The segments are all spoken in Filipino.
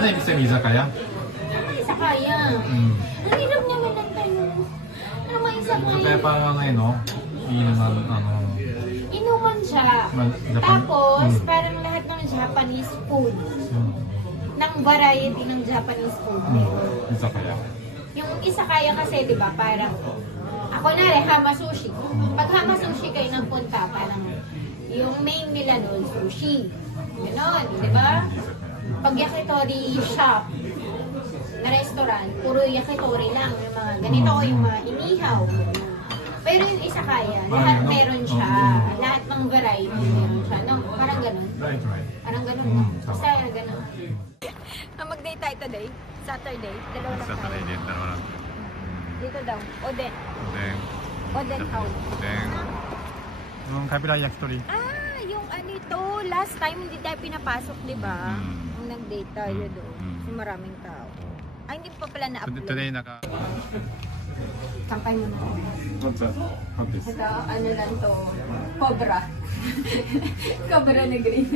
Ano yung ibig sabihin, izakaya? Izakaya. Mm. Ang hirap niya ng tanong. Ano may izakaya? Kaya parang ano yun, no? Inuman, ano... Inuman siya. Japan- Tapos, Mm. parang lahat ng Japanese food. Mm. Ng variety ng Japanese food. Izakaya. Yung izakaya kasi, di ba, parang... Ako na rin, hama sushi. Pag hama sushi kayo ng punta, parang yung main nila doon, sushi. Ganon, di ba? Pag yakitori shop na restaurant, puro yakitori lang. Yung mga ganito, yung mga inihaw. Pero yung izakaya, lahat meron siya. Lahat ng variety meron siya. No, parang ganon. Right, right. Parang ganon, no? Basta ganon. Mag-date tayo today, Saturday. Dalawa lang tayo. din, dalawa lang. Dito daw, Oden. Then, Oden House. yung kabila yakitori. Ah, yung ano ito, last time hindi tayo pinapasok, di ba? Nung nag-date tayo doon. So, maraming tao. Ay, hindi pa pala na-upload. Today, naka... Kampay mo na. What's that? What this? Ito, ano lang to, cobra. Cobra na green.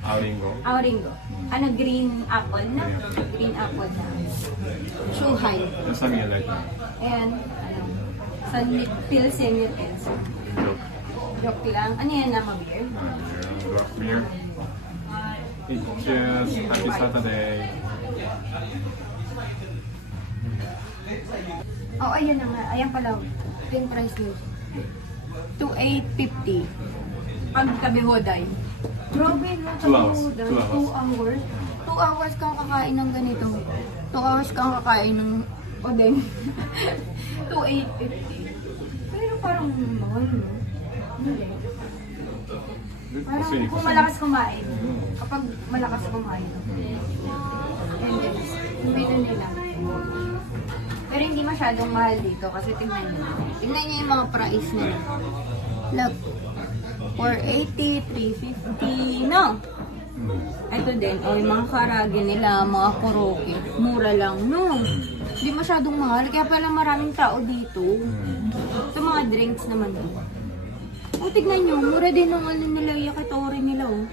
Auringo. Auringo. Ano, green apple na? Green apple na. Shuhai. Something like that. And, ano, sa Pilsen utensil. Joke lang. Ano yan na, beer? Rock beer. Cheers. Happy Saturday. Oh, ayan na nga. Ayan pala. Ito yung price nyo. 2,850. Pag kabihoday. Grabe, no? 2 hours. Kabihoday. 2 hours. 2 hours. 2 hours kang kakain ng ganito. 2 hours kang kakain ng oden. 2,850. Pero parang mahal, no? Hindi. Parang kung malakas kumain. Kapag malakas kumain. And then, bili nila. Pero hindi masyadong mahal dito kasi tingnan nyo. Tingnan nyo yung mga price nila. Look. 480, 350, no? Ito din, o yung mga karage nila, mga koroke. Mura lang, no? Hindi masyadong mahal, kaya pala maraming tao dito. Ito mga drinks naman doon. O, tignan nyo, mura din ng ano nila, yakitori nila, oh.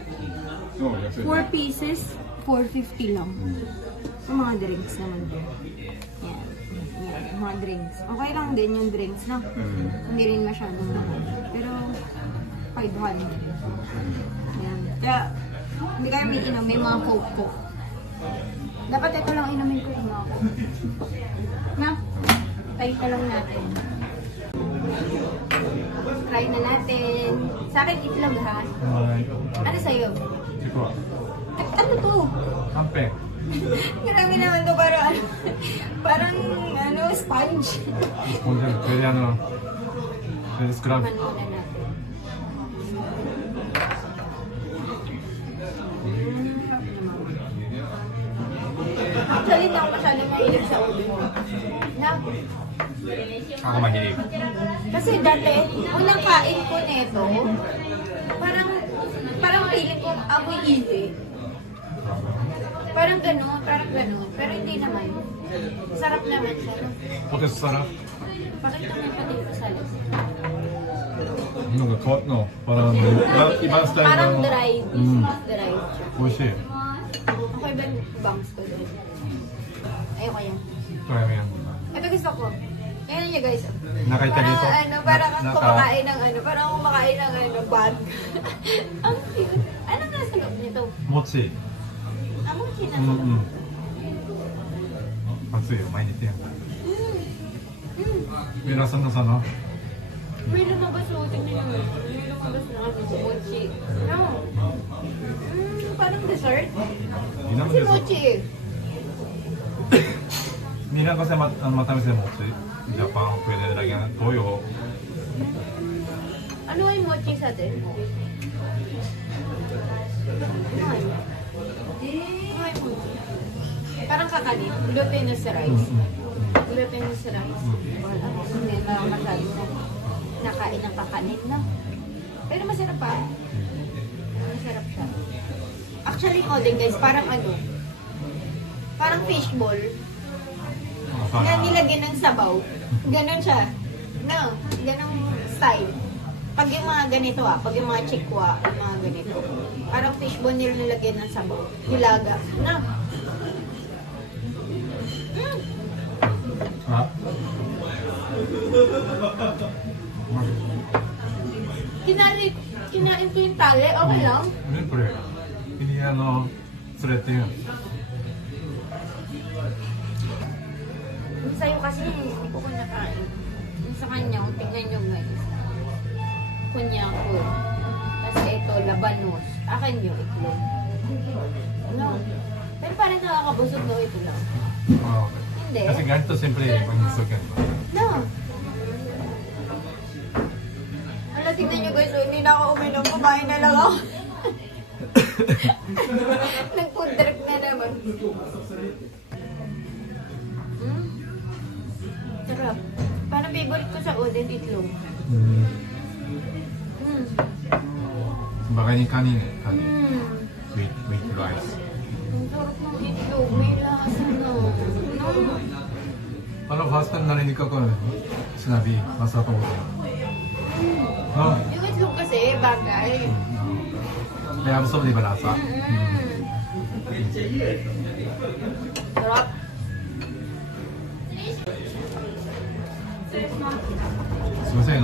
4 pieces, 450 lang. Ito mga drinks naman doon. Yan. Yan, mga drinks. Okay lang din yung drinks, no? Hindi rin masyadong mahal. Pero, 500. Yan. Kaya, hindi kaya may inom, may mga coke. Dapat ito lang inumin ko yung mga coke. Na? Tayo ka lang natin. Try na natin. Sa akin, itlog ha. Ano sa'yo? Ikaw. Ano to? Kampe. Marami naman to parang ano, sponge. Sponge. Pwede ano. Pwede scrub. Tikman muna natin. Actually, hindi ako masyadong mahilig sa ulo. Na, Ako mahilig. kasi dati, unang kain ko nito, parang feeling ko amoy ili. Parang ganun. Pero hindi naman. Sarap naman siya. Bakit sarap? Pakita mo pa dito sa loob. Ano ka? No. Parang ibang style Parang ng- dried. Dried. 美味しい。 Okay ba yung bangs ko doon? Ayoko yan. Try mo yan. Ito gusto ko. Ayan niya guys. Nakita Parang dito? ano, parang Naka- kumakain ng ano, parang kumakain ng ano, bag. Ang cute. Anong nasa loob nito? 餅。 Amochi na う sa ん loob. うん。熱いよ、毎日やん。皆さんのさの。 May lumabas o, tingnan nyo. May lumabas na ano, mochi. No. Parang dessert. Minang Kasi kasi mochi eh. Minang kasi matamis yung mochi. Japan, pwede lagyan ng toyo. Ano yung mochi sa atin? Ano yung mochi? Parang kakanin. Glutinous rice. Glutinous rice. Wala. Hindi na ako masyado na nakain ng kakanin, no? Pero masarap pa. Masarap siya. Actually, oden guys, parang ano? Parang fishball. Na nilagyan ng sabaw. Ganon siya. No, ganong style. Pag yung mga ganito pag yung mga chikwa, yung mga ganito. Parang fishball nilagyan ng sabaw. Hilaga. No, Ah? Kinain ko yung tali, okay lang? Ano yun, pre? Hindi surete yun. Yung sa'yo kasi, hindi ko kinakain. Yung sa kanya, tingnan nyo guys. Kunyako. Tapos ito, labanos. Akin yung itlog. Ano? Pero parang nakakabusog daw ito lang. Ah, okay. Hindi. Kasi ganito siyempre, pag gusto ka. No. Wala, tingnan nyo guys, hindi na ako uminom. Kumain na lang ako. Nag-food trip na naman. Hmm? Sarap. Parang favorite ko sa Oden itlog. Hmm. Baka ni kanin eh. Kanin. Hmm. With rice. Ang sarap ng itlog. May lasa na. No? Parang first time narinig ako sinabi, masarap ang ulit. No? Yung itlog kasi, bagay. Kaya gusto mo di ba lasa? Sarap. すみません、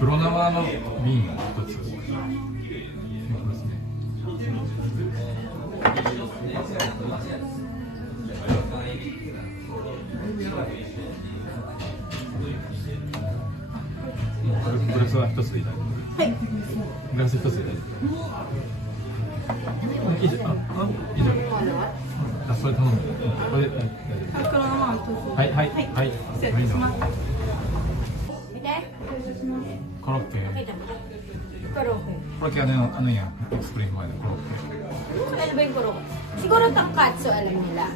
黒生の瓶一つ。これですね。グラスは一つでいい。はい。グラス一つでいい。いいじゃん。いいじゃん。あ、それ頼む。これで。はいはいはい。失礼します。 コロッケ。 Koroke. コロッケano yan? Explain mo yan. コロッケ。 Ano ba yung koroke? Siguro tongkatsu alam nila.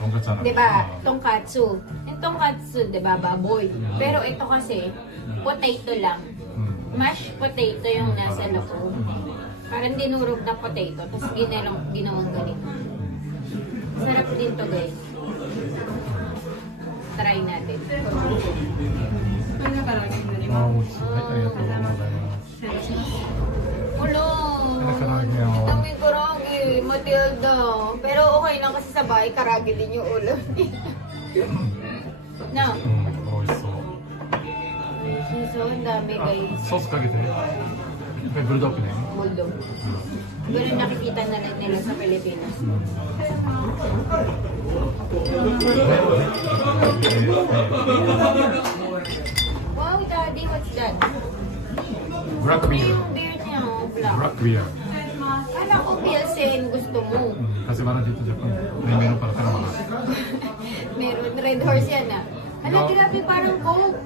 Tongkatsu ano? Diba? Tongkatsu. Yung tongkatsu, diba, baboy. Pero ito kasi, potato lang. Mashed potato yung nasa loob. Parang dinurog na potato, tapos ginawang ganito. Sarap din to guys. Try natin. これだからになり Ah, ま はい、ありがとうございます。 す。失礼します。 Ulo! Karage ako. Ang may karage, Matilda. Pero okay lang kasi sa bahay, karage din yung ulo. No? 美味しそう。 So, ang dami guys. ソースかけて。これブルドッグね。 Bulldog. Ganun nakikita na lang nila sa Pilipinas. Wow, Daddy, what's that? ブラックビール。 Yung beer niya, oh, ブ black. ラックビール。 Kala ko Pilsen, gusto mo. Kasi parang dito Japan, may meron para ka naman. Meron, Red Horse yan ah. Hala, grabe, parang Coke.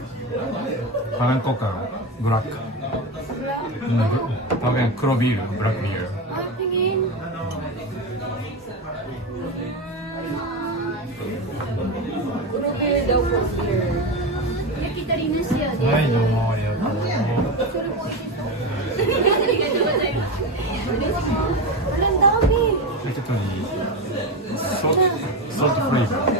Parang Coca, black. Black? Tawag yan,黒ビール、ブラックビール。 Ah, tingin. Puro beer daw po beer. Nakita rin na siya. はい、どうもありがとう。 Sorry po ito. Walang dami. ちょっといい。ソルトフレーバー。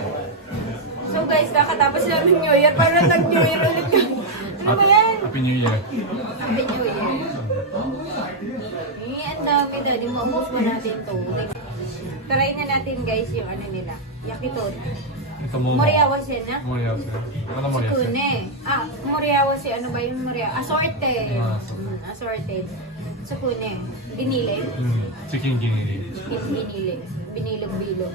So guys, nakatapos lang ng New Year. Parang nag-New Year ulit ka. Ano ba yan? Happy New Year. Happy New Year. Eh, ang dami Daddy. Maubos mo natin ito. Try na natin guys yung ano nila. Yakitori. Ito mo. Moriawas yan na? 盛り合わせ。ano 盛り合わせ？ Kune. Ah, moriawas si ano ba yung moriawas? Assorted. Ah, Assorted. Sa kune. Binili. チキンギニリ。 Binili. Binilog-bilog.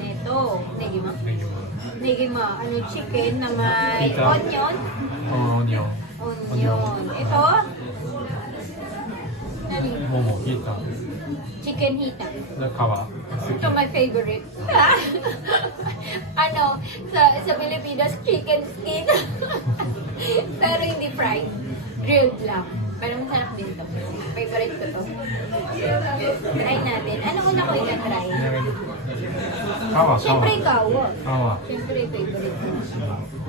Ito. Negima. ネギも。 Negima. Ano, chicken na may Ika. onion. オニオン。 Onion. Ito. Ano yun? ももヒーター。 Chicken hita. で皮。 Ito my favorite. Ano, sa Pilipinas, chicken skin. Pero hindi fried. Grilled lang. Pero masarap din ito. Favorite ko to. Try natin. Ano muna ko i-try? 皮。 Siyempre ikaw. 皮。 Siyempre favorite ko.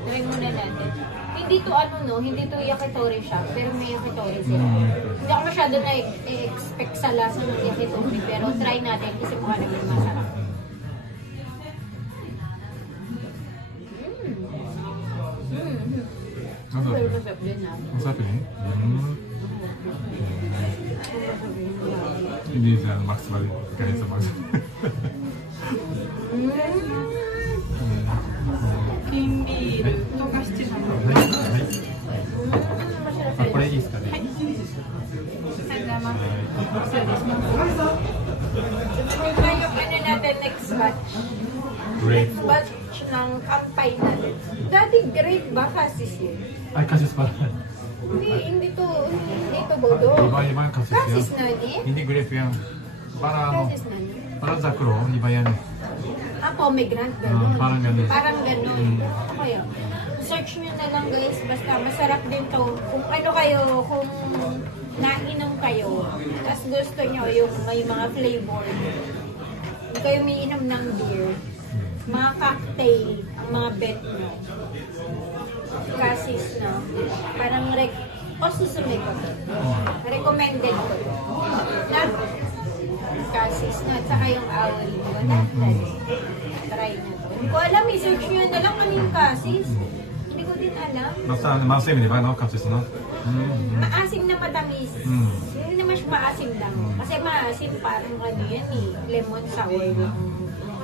Try muna natin. Hindi to ano no, hindi to yakitori shop, pero may yakitori sila. Hindi ako masyado na-expect sa lasa ng yakitori, pero try natin kasi mukha naging masarap.なんだろ Pero う。 masarap din ah. Masarap din? Hindi siya max value. Kaya sa max. batch. Grape. Next batch ng kampay natin. Dati grape ba kasi yun? Ay, kasis pala. Hindi to bodo. Iba yung kasis Kasis yan. na ni? Hindi grape yan. Para ano, Kasis na ni? para zakuro, iba yan eh. Pomegranate, ganun. Parang ganun. Parang ganun. Kaya, search nyo na lang guys, basta masarap din to. Kung ano kayo, kung nainom kayo, tapos gusto nyo yung may mga flavor. Hindi kayo umiinom ng beer. Mga cocktail, ang mga bet nyo. Kasis, no? Parang susunod ko to. Recommended ko to. Na, kasis, no? At saka yung awri ko. Try nyo to. Hindi ko alam, i-search nyo na lang ano yung kasis. Hindi ko din alam. Basta, masim, di ba, no? Kasis, no? Maasim na matamis. Mm. Hindi naman siya maasim lang. Kasi maasim parang ano yan eh. Lemon sour.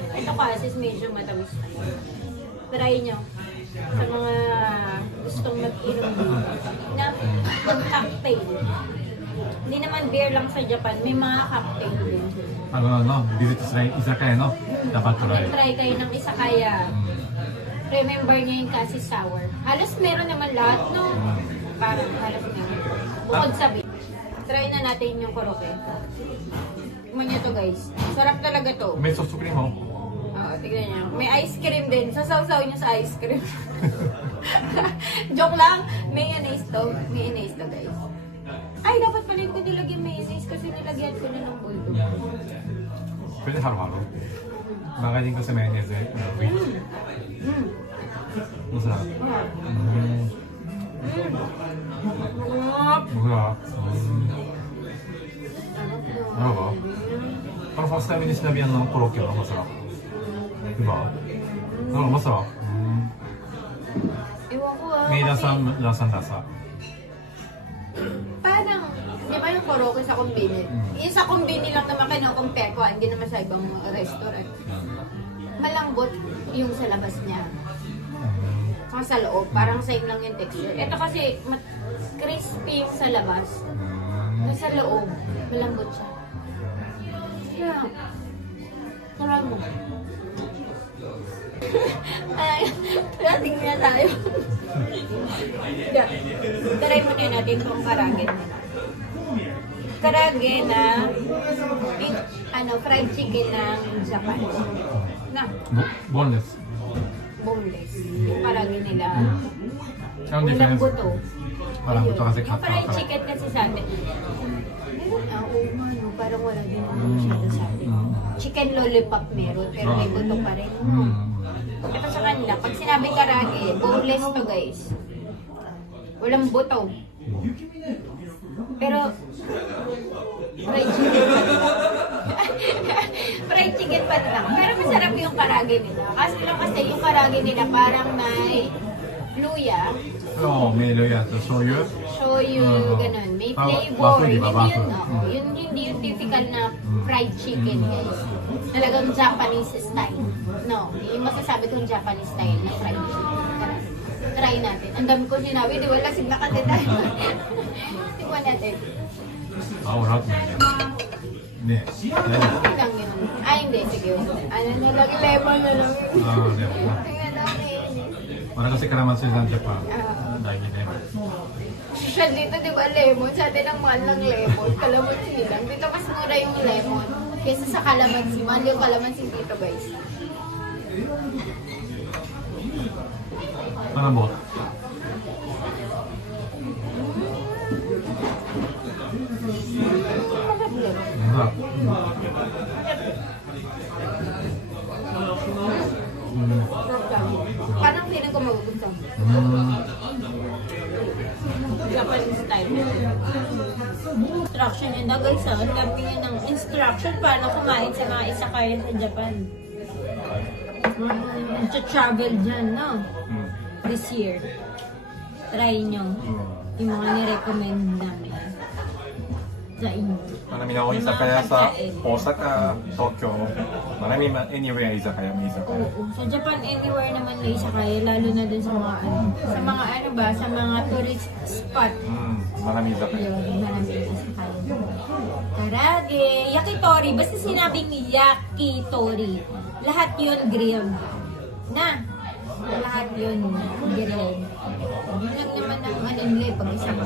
Ito kasis medyo matamis na. Try nyo. Sa mga gustong mag-inom na cocktail. Hindi naman beer lang sa Japan, may mga cocktail din. Ano, visit sa izakaya, no? Dapat try. Try kayo ng isakaya. Remember nyo yung kasi sour. Halos meron naman lahat, no? Parang halos meron. Bukod sa beer. Try na natin yung koroke. Tignan nyo to guys. Sarap talaga to. May soft cream, oh. Oo, tignan nyo. May ice cream din. Sasaw-saw nyo sa ice cream. Joke lang. Mayonnaise to. Mayonnaise to guys. Ay, dapat pala ko nilagyan mayonnaise kasi nilagyan ko na ng bulldog. Pwede halo-halo. Magaling ko sa mayonnaise, eh. Wait. Masarap. Masarap. Ano ba? Parang first time ni sinabi yan ng koroke na masarap. Diba? Ano, masarap. Ewan ko ah. May kasi lasang lasa. parang, di ba yung koroke sa kumbini? Yung sa kumbini lang naman kino-compare ko, hindi naman sa ibang restaurant. Malambot yung sa labas niya. Saka sa loob, parang same lang yung texture. Ito kasi, crispy yung sa labas. Yung sa loob, malambot siya. Yeah. Tara mo. Ay, tingin na tayo. Try mo din natin itong karage na. Karage na fried chicken ng Japan. Na, Boneless. boneless. Yung karage nila. Ang Walang difference. buto. Walang buto kasi Yung fried chicken kasi sa atin. Oo nga, no, parang wala din naman masyado sa atin. Chicken lollipop meron, pero may buto pa rin. Ito sa kanila, pag sinabing karage, boneless to guys. Walang buto. Pero, fried chicken pa nila. Fried chicken pa nila. Pero masarap yung karage nila. Kasi yung karage nila parang may luya, Oo, may luya. Shoyu. shoyu, ganun. May Waffle, flavor. di ba? Hindi yun, Waffle. yun hindi yung typical na fried chicken, guys. Talagang Japanese style. No, yung masasabi kong Japanese style na fried chicken. Try natin. Ang dami ko sinabi, di wala sig nakati tayo. Tingnan natin. Wala. Hindi. Ito lang yun. Ay, hindi. Sige. Ano na lang, lemon na lang. Lemon. Tingnan natin. Wala kasi kalamansi sa Japan. Dahil lemon. Social dito, di ba, lemon? Sa atin ang mahal ng lemon. Kalamansi lang. Dito mas mura yung lemon. Kesa sa kalamansi. Mahal yung kalamansi dito, guys. Malambot. Masarap. Parang feeling ko magugustuhan. Japanese style. Instruction yun na guys ha. Ang dami nga ng instruction paano kumain sa mga izakaya sa Japan. Travel dyan, no? This year. Try nyo. Yung mga nirecommend namin. Sa inyo. Marami na ako izakaya sa Osaka, Tokyo. Marami anywhere izakaya, may izakaya. Oo. Sa Japan, anywhere naman may izakaya. Lalo na dun sa mga sa mga ano ba, sa mga tourist spot. Marami izakaya. Yun, marami izakaya. Karage, yakitori. Basta sinabing yakitori. lahat yun grilled. Na, lahat yun grilled. Yun lang naman ang ano nila pag isang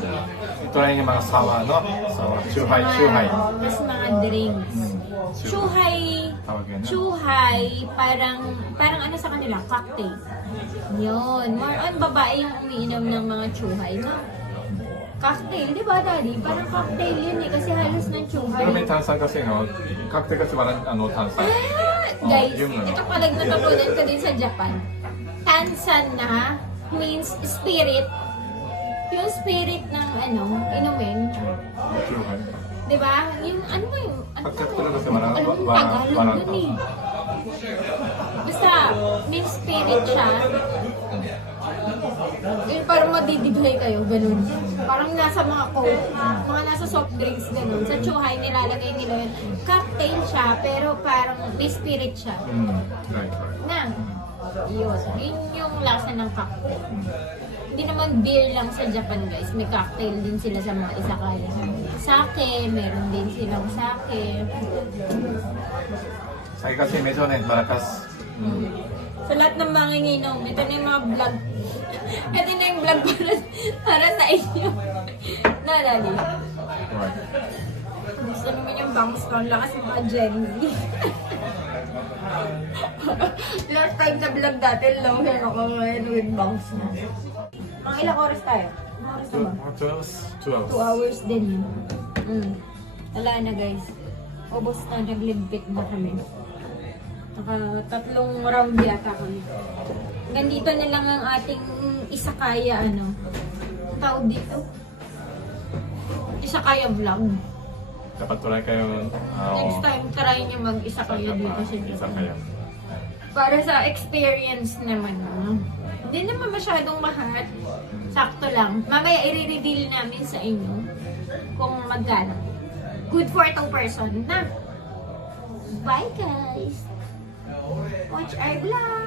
Ito lang yung mga sawa, no? Sawa, chuhay, chuhay. Tapos mga drinks. Chuhay, Tawag yun, no? chuhay, parang ano sa kanila, cocktail. Yun, more on babae yung umiinom ng mga chuhay, no? Cocktail, di ba, Daddy? Parang cocktail yun eh, kasi halos ng chuhay. Pero may tansan kasi, no? Cocktail kasi parang tansan. Guys, yung ano. ito pala natutunan ko din sa Japan. Tansan na means spirit. Yung spirit ng inumin. Chuhay. Di ba? Yung ano ba yung... Cocktail kasi parang Tagalog dun eh. Basta, may spirit siya. Yung parang madidiglay kayo, ganun. Parang nasa mga coke, mga nasa soft drinks, ganun. Sa chuhay, nilalagay nila yun. Cocktail siya, pero parang may spirit siya. Right. Na, yun yung lasa ng cocktail. Hindi naman beer lang sa Japan, guys. May cocktail din sila sa mga izakaya. Sake, meron din silang sake. Sake kasi medyo malakas. Sa lahat ng mga nginom, ito na yung mga vlog. Ito na yung vlog para sa inyo. Nalali. Right. Gusto naman yung bangs ko. Ang lakas ng mga Gen Z. Last time sa vlog dati, long hair ako ngayon with bangs na. Mga ilang oras tayo? Ilang oras na ba? 2 hours. 2 hours din yun. Wala na guys. Ubos na, naglimpit na kami. Tatlong round yata kami. Gandito na lang ang ating isakaya ang tawag dito. Isakaya vlog. Dapat tuloy kayo. Next time, try nyo mag-isakaya dito sa Isa Japan. kaya. Para sa experience naman. Hindi naman masyadong mahal. Sakto lang. Mamaya i-reveal namin sa inyo kung magkano. Good for 2 person na. Bye guys! Watch our vlog!